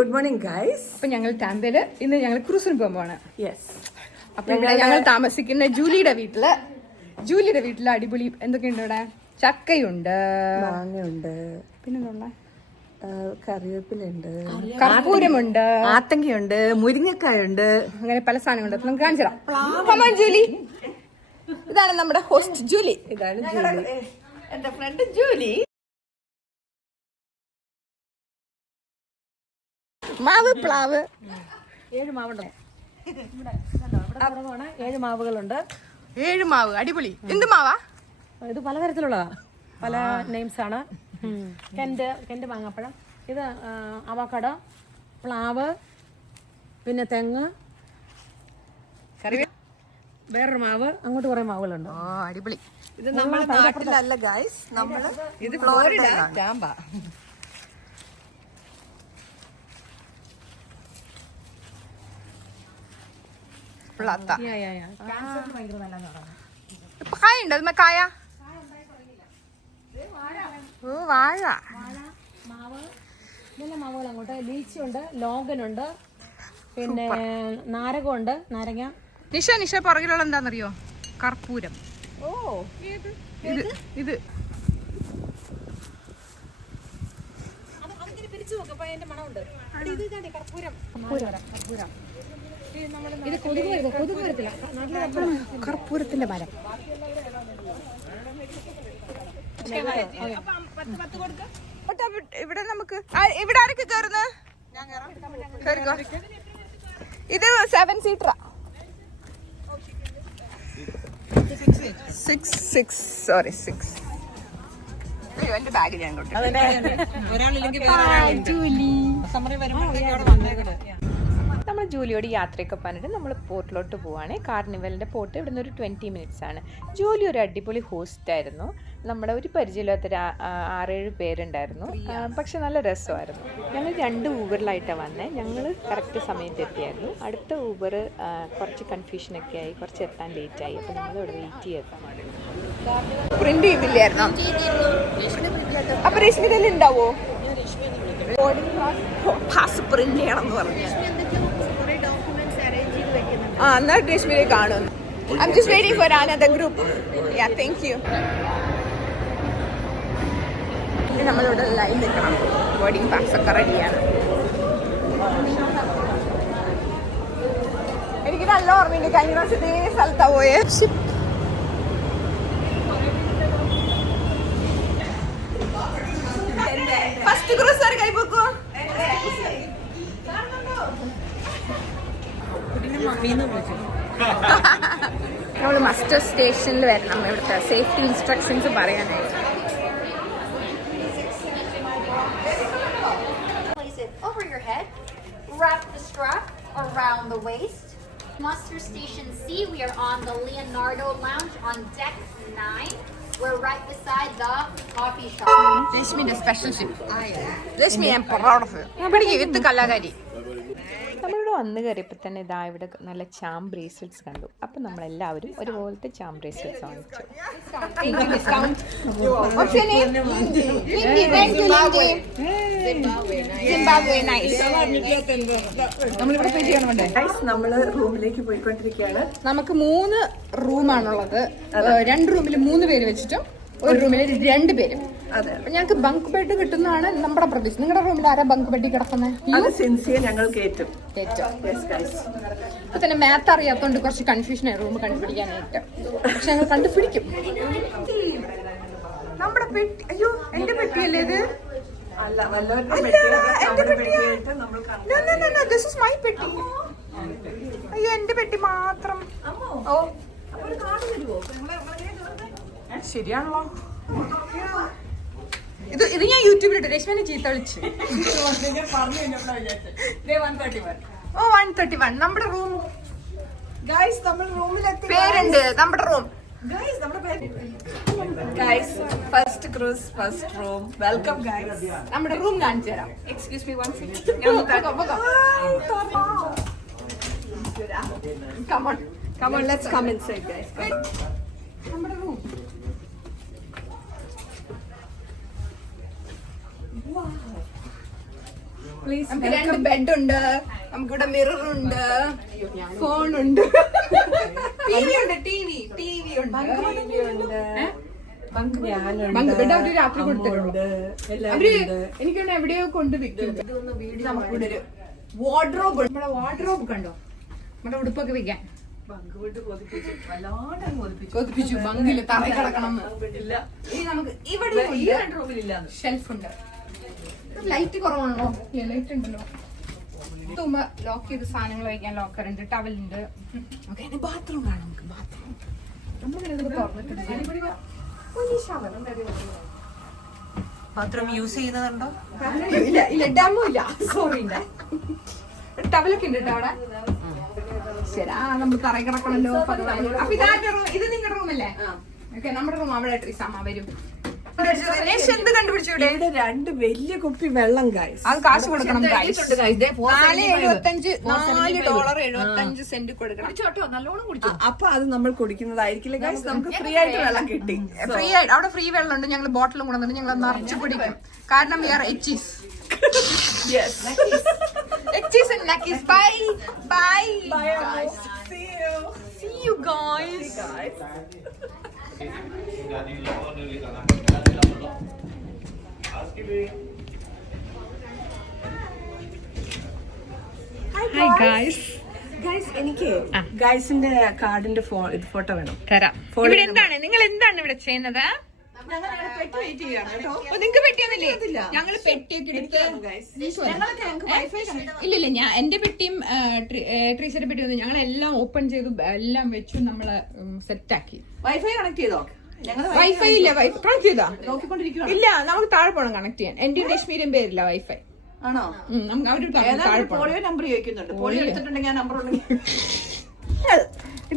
Good morning guys. അപ്പൊ ഞങ്ങൾ ടാമ്പയില് ഇന്ന് ഞങ്ങൾ ക്രൂസിന് പോകുമ്പോഴാണ്. യെസ്. അപ്പൊ ഇവിടെ ഞങ്ങൾ താമസിക്കുന്ന ജൂലിയുടെ വീട്ടില് അടിപൊളി എന്തൊക്കെയുണ്ട് ഇവിടെ? ചക്കയുണ്ട്, മാങ്ങയുണ്ട്, പിന്നെന്താ, കറിവേപ്പിലുണ്ട്, കർപ്പൂരമുണ്ട്, ആത്തങ്ങയുണ്ട്, മുരിങ്ങക്കായുണ്ട്, അങ്ങനെ പല സാധനങ്ങളുണ്ട്. അപ്പൊ നമുക്ക് കാണിച്ചു തരാം. ജൂലി, ഇതാണ് നമ്മുടെ ഹോസ്റ്റ് ജൂലി. ഇതാണ് ജൂലി, എന്റെ ഫ്രണ്ട് ജൂലി. മാവ്, പ്ലാവ്, 7 മാവുണ്ട്. 7 മാവുകളുണ്ട്. 7 മാവ്, അടിപൊളി. എന്ത് മാവാ ഇത്? പലതരത്തിലുള്ളതാ, പല നെയിംസ് ആണ്. കെന്റ് മാങ്ങാപ്പഴം, ഇത് അവക്കാഡോ, പ്ലാവ്, പിന്നെ തെങ്ങ്, വേറൊരു മാവ്, അങ്ങോട്ട് കുറെ മാവുകളുണ്ട്. അടിപൊളി. ഇത് നമ്മുടെ നാട്ടിലല്ല ഗൈസ്, നമ്മള് ഇത് ഫ്ലോറിഡ ടാമ്പ. കായുണ്ട് അത്? കായ, വാഴ, മാവ്, നല്ല മാവുകൾ. അങ്ങോട്ട് ലീച്ചിയുണ്ട്, ലോഗനുണ്ട്, പിന്നെ നാരകമുണ്ട്, നാരങ്ങ. നിഷ പുറകിലുള്ള എന്താണെന്നറിയോ? കർപ്പൂരം. ഇത് ഇത് കർപ്പൂരത്തിന്റെ മരം. ഇവിടെ നമുക്ക് ഇവിടെ ആരൊക്കെ കയറുന്നത്? ഇത് 7 സീറ്ററാ. 6. എന്റെ ബാഗ് ഞാൻ നമ്മൾ ജൂലിയോട് യാത്രയൊക്കെ പറഞ്ഞിട്ട് നമ്മൾ പോർട്ടിലോട്ട് പോവാണ്. കാർണിവലിൻ്റെ പോർട്ട് ഇവിടെ നിന്ന് ഒരു 20 മിനിറ്റ്സ് ആണ്. ജൂലി ഒരു അടിപൊളി ഹോസ്റ്റായിരുന്നു. നമ്മുടെ ഒരു പരിചയമില്ലാത്തൊരു 6-7 പേരുണ്ടായിരുന്നു. പക്ഷെ നല്ല രസമായിരുന്നു. ഞങ്ങൾ 2 ഊബറിലായിട്ടാണ് വന്നത്. ഞങ്ങൾ കറക്റ്റ് സമയത്ത് എത്തിയായിരുന്നു. അടുത്ത ഊബർ കുറച്ച് കൺഫ്യൂഷനൊക്കെ ആയി, കുറച്ച് എത്താൻ ലേറ്റായി. അപ്പോൾ നമ്മൾ ഇവിടെ വെയിറ്റ് ചെയ്തതാണ്. പ്രിന്റ് ചെയ്തില്ലായിരുന്നോ? അപ്പൊ രശ്മിതയിൽ ഉണ്ടാവോ? പാസ് പ്രിന്റ് ചെയ്യണമെന്ന് പറഞ്ഞു. എന്നാ രശ്മിയെ കാണും. I'm just waiting for another group. Yeah, thank you. നമ്മളിവിടെ ലൈൻ നിൽക്കണം. ബോർഡിംഗ് പാസ് ഒക്കെ റെഡിയാണ്. എനിക്ക് നല്ല ഓർമ്മയുണ്ട്, കഴിഞ്ഞ പ്രാവശ്യം ഇതേ സ്ഥലത്താ പോയെ. ഫസ്റ്റ് ക്രൂസർ കൈപ്പൊക്കോ. നമ്മൾ മസ്റ്റർ സ്റ്റേഷനിൽ വരണം. ഇവിടുത്തെ സേഫ്റ്റി ഇൻസ്ട്രക്ഷൻസ് പറയാനായിട്ട്. Over your head, wrap the strap around the waist. Muster Station C, we are on the Leonardo Lounge on deck 9. We're right beside the coffee shop. രശ്മിന്റെ special ship. Rashmi ഞാൻ proud of you. പിടിക്ക് വിത്ത് കലാകാരി. നമ്മളിവിടെ വന്ന് കയറിയപ്പോൾ തന്നെ ഇതാ ഇവിടെ നല്ല ചാം ബ്രേസ്ലെറ്റ്സ് കണ്ടു. അപ്പം നമ്മളെല്ലാവരും ഒരുപോലത്തെ ചാം ബ്രേസ്ലെറ്റ്സ് വാങ്ങിച്ചു. നമ്മള് റൂമിലേക്ക് പോയിക്കൊണ്ടിരിക്കുകയാണ്. നമുക്ക് 3 റൂമാണുള്ളത്. 2 റൂമിൽ 3 പേര് വെച്ചിട്ടും ഒരു റൂമിൽ 2 പേരും. അതെ. അപ്പൊ ഞങ്ങൾക്ക് ബങ്ക് ബെഡ് കിട്ടുന്നതാണ് നമ്മുടെ പ്രതീക്ഷ. നിങ്ങളുടെ റൂമിൽ ആരാ ബങ്ക് ബെഡിൽ കിടക്കുന്നത്? ഞങ്ങൾ കയറ്റും. അപ്പൊ തന്നെ മാത്ത് അറിയാത്തോണ്ട് കുറച്ച് കൺഫ്യൂഷനായി റൂം കണ്ടുപിടിക്കാനായിട്ട്. പക്ഷെ ഞങ്ങൾ കണ്ടുപിടിക്കും. നമ്മുടെ പെട്ടി, അയ്യോ എന്റെ പെട്ടിയല്ലേ ഇത്? This is my പെട്ടി. അയ്യോ എന്റെ പെട്ടി മാത്രം. ഓ ശരിയാണല്ലോ. ഇത് ഞാൻ യൂട്യൂബിലിട്ട് രശ്മിനെ ചീത്ത വിളിച്ച്. 131 നമ്മുടെ റൂം. പേരുണ്ട് നമ്മുടെ room. First cruise, first room. Welcome guys. നമ്മുടെ റൂം കാണിച്ചു തരാം. Excuse me, 1 second. Come on, let's come inside guys. നമ്മുടെ റൂം. നമുക്ക് 2 ബെഡ് ഉണ്ട്, നമുക്കിവിടെ മിറർ ഉണ്ട്, ഫോണുണ്ട്, ടിവി ഉണ്ട്, ടിവി ഉണ്ട്. ബങ്ക് ബെഡ് അവര് രാത്രി കൊടുത്തിട്ടുണ്ട്. അവര് എനിക്ക് എവിടെയോ കൊണ്ട് വെക്കും. നമുക്കിവിടെ ഒരു വാർഡ്രോബ്, നമ്മുടെ വാർഡ്രോബ് കണ്ടോ, നമ്മുടെ ഉടുപ്പൊക്കെ വെക്കാൻ കൊതിപ്പിച്ചു. ബങ്കില് തറ കിടക്കണം. ഇനി നമുക്ക് ഇവിടെ ഷെൽഫ് ഉണ്ട്. ലൈറ്റ് കുറവാണല്ലോ, ലൈറ്റ് ഉണ്ടല്ലോ. തുമ്പ ലോക്ക് ചെയ്ത് സാധനങ്ങൾ വയ്ക്കാൻ ലോക്കർ ഉണ്ട്, ടവലുണ്ട്. ബാത്റൂം കാണാം, നമുക്ക് ബാത്റൂം ബാത്റൂം യൂസ് ചെയ്യുന്നതുണ്ടോ? ഇല്ല ഡമ്മോ ഇല്ല, സോറി. ടവലൊക്കെ ഉണ്ട് കേട്ടോ അവിടെ. ശരി, നമ്മൾ തറ കിടക്കണല്ലോ. അപ്പൊ ഇത് നിങ്ങളുടെ റൂമല്ലേ? ഓക്കെ, നമ്മുടെ റൂം അവിടെ. ട്രീസമ്മ വരും. എന്ത് കണ്ടുപിടിച്ചു? ഇവിടെ 2 വലിയ കുപ്പി വെള്ളം ഗൈസ്. അത് കാശ് കൊടുക്കണം. $4.75 കൊടുക്കണം. നല്ലോണം കുടിച്ചു. അപ്പൊ അത് നമ്മൾ കുടിക്കുന്നതായിരിക്കില്ല ഗൈസ്. നമുക്ക് ഫ്രീ ആയിട്ട് വെള്ളം കിട്ടി. ഫ്രീ ആയിട്ട് അവിടെ ഫ്രീ വെള്ളം ഉണ്ട്. ഞങ്ങൾ ബോട്ടിലും കൊണ്ടുവന്നിട്ട് ഞങ്ങൾ നിറച്ച് കുടിക്കും. കാരണം we are HEs. Yes. HEs and Nakis. Bye. Bye. Bye guys. See you guys. Hi guys. Guys എനിക്ക് ഗൈസിന്റെ കാർഡിന്റെ ഫോട്ടോ വേണം. തരാം. ഇവിടെ എന്താണ് നിങ്ങൾ എന്താണ് ഇവിടെ ചെയ്യുന്നത്? നിങ്ങക്ക് പെട്ടിയൊന്നുമില്ലേ? ഞങ്ങള് പെട്ടിയൊക്കെ എടുത്ത് ഇല്ലില്ല, ഞാൻ എന്റെ പെട്ടിയും ട്രീസറിന്റെ പെട്ടിയും ഞങ്ങൾ എല്ലാം ഓപ്പൺ ചെയ്തു, എല്ലാം വെച്ചു, നമ്മള് സെറ്റാക്കി. വൈഫൈ കണക്ട് ചെയ്തോ? വൈഫൈ ഇല്ല. വൈഫൈ കണക്ട് ചെയ്താ? ഇല്ല, നമുക്ക് താഴെ പോണം കണക്ട് ചെയ്യാൻ. എന്റെ രശ്മീരും പേരില്ല വൈഫൈ. ആണോ? നമുക്ക് അവര് പോളിയോ നമ്പർ ചോദിക്കുന്നുണ്ട്. പോളിയോ എടുത്തിട്ടുണ്ടെങ്കിൽ നമ്പർ ഉണ്ടെങ്കിൽ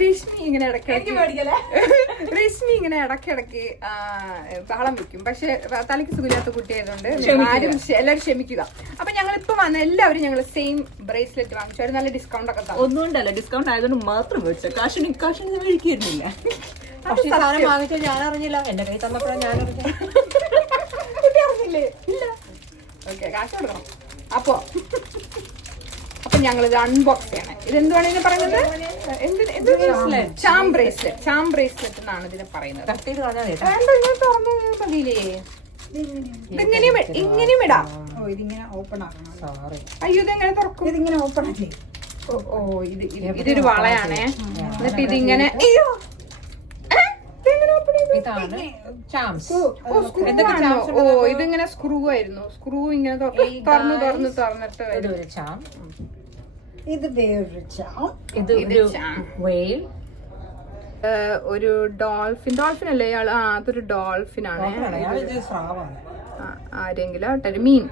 രശ്മി ഇങ്ങനെ ഇടയ്ക്കിടയ്ക്ക് താളം വെക്കും. പക്ഷെ തലയ്ക്ക് സുഖമില്ലാത്ത കുട്ടിയായതുകൊണ്ട് എല്ലാവരും ക്ഷമിക്കുക. അപ്പൊ ഞങ്ങൾ ഇപ്പൊ വന്ന എല്ലാവരും ഞങ്ങൾ സെയിം ബ്രേസ്ലെറ്റ് വാങ്ങിച്ചു. ഒരു നല്ല ഡിസ്കൗണ്ട് ഒക്കെ ഒന്നുകൊണ്ടല്ല, ഡിസ്കൗണ്ട് ആയതുകൊണ്ട് മാത്രം വെച്ച കാശിന് മേടിക്കുന്നില്ല. പക്ഷെ സാധനം വാങ്ങിച്ചാൽ ഞാൻ അറിഞ്ഞില്ല. എന്റെ കൈ തന്നപ്പോഴാണ് ഞാൻ അറിഞ്ഞില്ലേ? ഇല്ല. ഓക്കെ, കാശ് കൊടുക്കണം. അപ്പൊ ഞങ്ങൾ ഇത് അൺബോക്സ് ചെയ്യണേ. ഇതെന്തുവാണ് ഇതിനെ പറയുന്നത്? ചാം ബ്രേസ്ലെറ്റ് എന്നാണ് ഇതിനെ പറയുന്നത്. മതിയില്ലേ? ഇങ്ങനെയും ഇടാം. ഇതിങ്ങനെ ഓപ്പൺ ആക്കണം. അയ്യോ, ഇതെങ്ങനെ തുറക്കും? ഇതിങ്ങനെ ഓപ്പൺ ആക്കി. ഇതൊരു വളയാണേ. എന്നിട്ട് ഇതിങ്ങനെ ഇതിങ്ങനെ സ്ക്രൂ ആയിരുന്നു. സ്ക്രൂ ഇങ്ങനെ തുറന്നിട്ട് ഇത് ഒരു ഡോൾഫിൻ അല്ലേ ഇയാള്? അതൊരു ഡോൾഫിനാണ്. ആരെങ്കിലും ആട്ടെ, ഒരു മീൻ.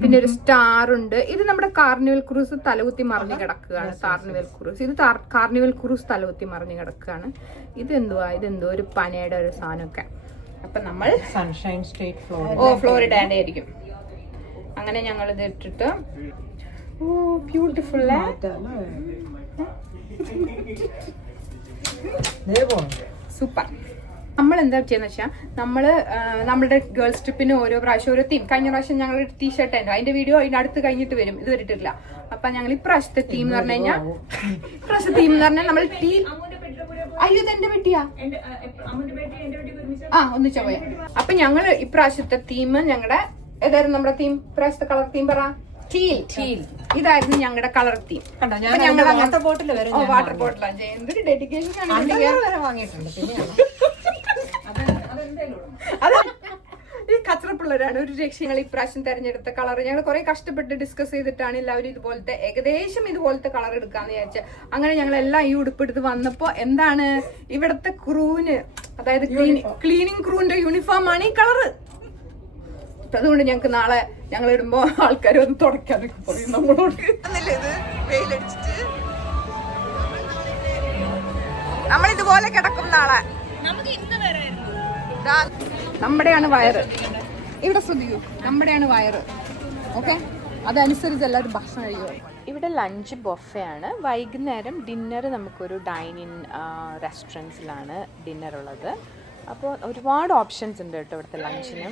പിന്നെ ഒരു സ്റ്റാർ ഉണ്ട്. ഇത് നമ്മുടെ കാർണിവൽ ക്രൂസ് തലകുത്തി മറിഞ്ഞ് കിടക്കുകയാണ്. കാർണിവൽ ക്രൂസ് ഇത് കാർണിവൽ ക്രൂസ് തലകുത്തി മറിഞ്ഞ് കിടക്കുകയാണ്. ഇതെന്തോ ഒരു പനയുടെ ഒരു സാധനമൊക്കെ. അപ്പൊ നമ്മൾ സൺഷൈൻ സ്റ്റേറ്റ് ഫ്ലോറിഡാന്റെ ആയിരിക്കും. അങ്ങനെ ഞങ്ങൾ ഇത് ഇട്ടിട്ട് ബ്യൂട്ടിഫുൾ സൂപ്പർ. നമ്മൾ എന്താ ചെയ്യുന്ന വെച്ചാൽ നമ്മുടെ ഗേൾസ് ട്രിപ്പിന് ഓരോ പ്രാവശ്യം ഓരോ തീം. കഴിഞ്ഞ പ്രാവശ്യം ഞങ്ങൾ ടീഷർട്ട് ആയിരുന്നു, അതിന്റെ വീഡിയോ അതിന്റെ അടുത്ത് കഴിഞ്ഞിട്ട് വരും, ഇത് വരിട്ടില്ല. അപ്പൊ ഞങ്ങൾ ഇപ്രാവശ്യത്തെ തീം എന്ന് പറഞ്ഞു കഴിഞ്ഞാൽ നമ്മൾ ടീം. അയ്യോ, ഇതെന്റെ പെട്ടിയാ. ഒന്നിച്ചാ പോയാ. അപ്പൊ ഞങ്ങൾ ഇപ്രാവശ്യത്തെ തീം ഞങ്ങളുടെ ഏതായിരുന്നു? നമ്മുടെ തീം ഇപ്രാവശ്യത്തെ കളർ തീം പറ. ടീൽ. ഇതായിരുന്നു ഞങ്ങളുടെ colour theme. Water bottle water ബോട്ടിലാണ്. എന്തൊരു ഡെഡിക്കേഷൻ വാങ്ങിയിട്ടുണ്ട്. ഈ കച്ചറപ്പിള്ളേരാണ് ഒരു രക്ഷകൾ ഇപ്രാവശ്യം തെരഞ്ഞെടുത്ത കളർ. ഞങ്ങൾ കുറെ കഷ്ടപ്പെട്ട് ഡിസ്കസ് ചെയ്തിട്ടാണ് എല്ലാവരും ഇതുപോലത്തെ ഏകദേശം ഇതുപോലത്തെ കളർ എടുക്കാന്ന് വിചാരിച്ചത്. അങ്ങനെ ഞങ്ങൾ എല്ലാം ഈ ഉടുപ്പെടുത്ത് വന്നപ്പോ എന്താണ് ഇവിടത്തെ ക്രൂവിന്, അതായത് ക്ലീനിങ് ക്രൂവിന്റെ യൂണിഫോം ആണ് ഈ കളറ്. അതുകൊണ്ട് ഞങ്ങക്ക് നാളെ ഞങ്ങൾ ഇടുമ്പോ ആൾക്കാർ ഒന്ന് തുടയ്ക്കാനൊക്കെ പറയും നമ്മളോട്. നമ്മളിതുപോലെ കിടക്കും നാളെ. നമ്മുടെയാണ് വയറ്. ഇവിടെ ശ്രദ്ധിക്കൂ, നമ്മുടെയാണ് വയറ്. ഓക്കെ, അതനുസരിച്ച് എല്ലാവരും ഭക്ഷണം കഴിയുമോ. ഇവിടെ ലഞ്ച് ബൊഫേ ആണ്. വൈകുന്നേരം ഡിന്നർ നമുക്കൊരു ഡൈനിൻ റെസ്റ്റോറൻറ്റ്സിലാണ് ഡിന്നർ ഉള്ളത്. അപ്പോൾ ഒരുപാട് ഓപ്ഷൻസ് ഉണ്ട് കേട്ടോ ഇവിടുത്തെ ലഞ്ചിന്.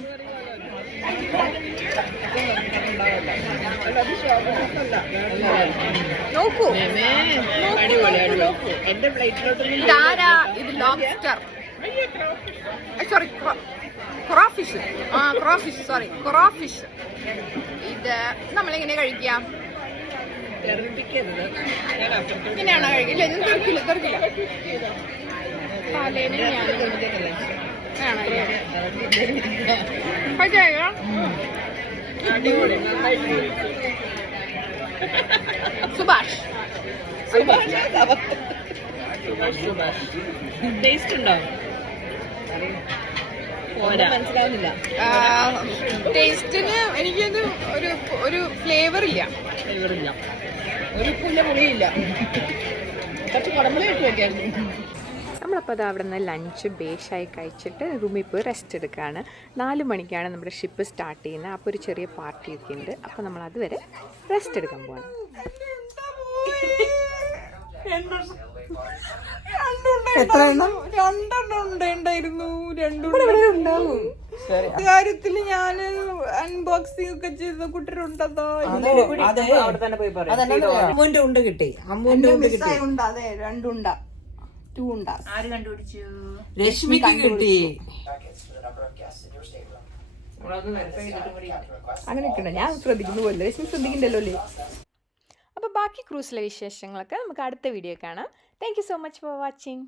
നോക്കൂ എന്റെ പ്ലേറ്റിലോട്ട് ഇതാരാ? ഇത് ലോബ്സ്റ്റർ, സോറി ക്രോഫിഷ്. ക്രോഫിഷ്, സോറി ക്രോഫിഷ്. ഇത് നമ്മളെങ്ങനെ കഴിക്കാം? ഇങ്ങനെയാണോ കഴിക്കില്ല? ഇത് തീർക്കില്ല, തീർക്കില്ല. തലേനെ ഞാൻ സുഭാഷ്. ടേസ്റ്റ് ഉണ്ടോ? മനസ്സിലാവുന്നില്ല. ടേസ്റ്റിന് എനിക്കത് ഒരു ഫ്ലേവർ ഇല്ല. ഒരു പുല്ല പുളിയില്ല. കുറച്ച് കുടമ്പളി ഇട്ട് വെക്കായിരുന്നു. നമ്മളപ്പോൾ അത് അവിടെ നിന്ന് ലഞ്ച് ബേഷായി കഴിച്ചിട്ട് റൂമിൽ പോയി റെസ്റ്റ് എടുക്കുകയാണ്. 4 മണിക്കാണ് നമ്മുടെ ഷിപ്പ് സ്റ്റാർട്ട് ചെയ്യുന്നത്. അപ്പോൾ ഒരു ചെറിയ പാർട്ടിയൊക്കെ ഉണ്ട്. അപ്പോൾ നമ്മൾ അതുവരെ റെസ്റ്റ് എടുക്കാൻ പോകണം. എത്ര എണ്ണം? 2 ഉണ്ടായിരുന്നു. 2 ഉണ്ടാവും. കാര്യത്തില് ഞാൻ അൺബോക്സിംഗ് ഒക്കെ ചെയ്ത കുട്ടരുണ്ടോ? അവിടെ തന്നെ പോയി പറയാം. അമ്മുവിന്റെ ഉണ്ട് കിട്ടി. അമ്മുവിന്റെ ഉണ്ട് കിട്ടി. അതെ, 2 ഉണ്ടാ. 2 ഉണ്ടാ. ആര് കണ്ടുപിടിച്ചു? രശ്മിക്ക് കിട്ടി. അങ്ങനെയൊക്കെ ഉണ്ടോ? ഞാൻ ശ്രദ്ധിക്കുന്നു പോലെ. രശ്മി ശ്രദ്ധിക്കണ്ടല്ലോ അല്ലേ? അപ്പോൾ ബാക്കി ക്രൂസിലെ വിശേഷങ്ങളൊക്കെ നമുക്ക് അടുത്ത വീഡിയോ കാണാം. Thank you so much for watching.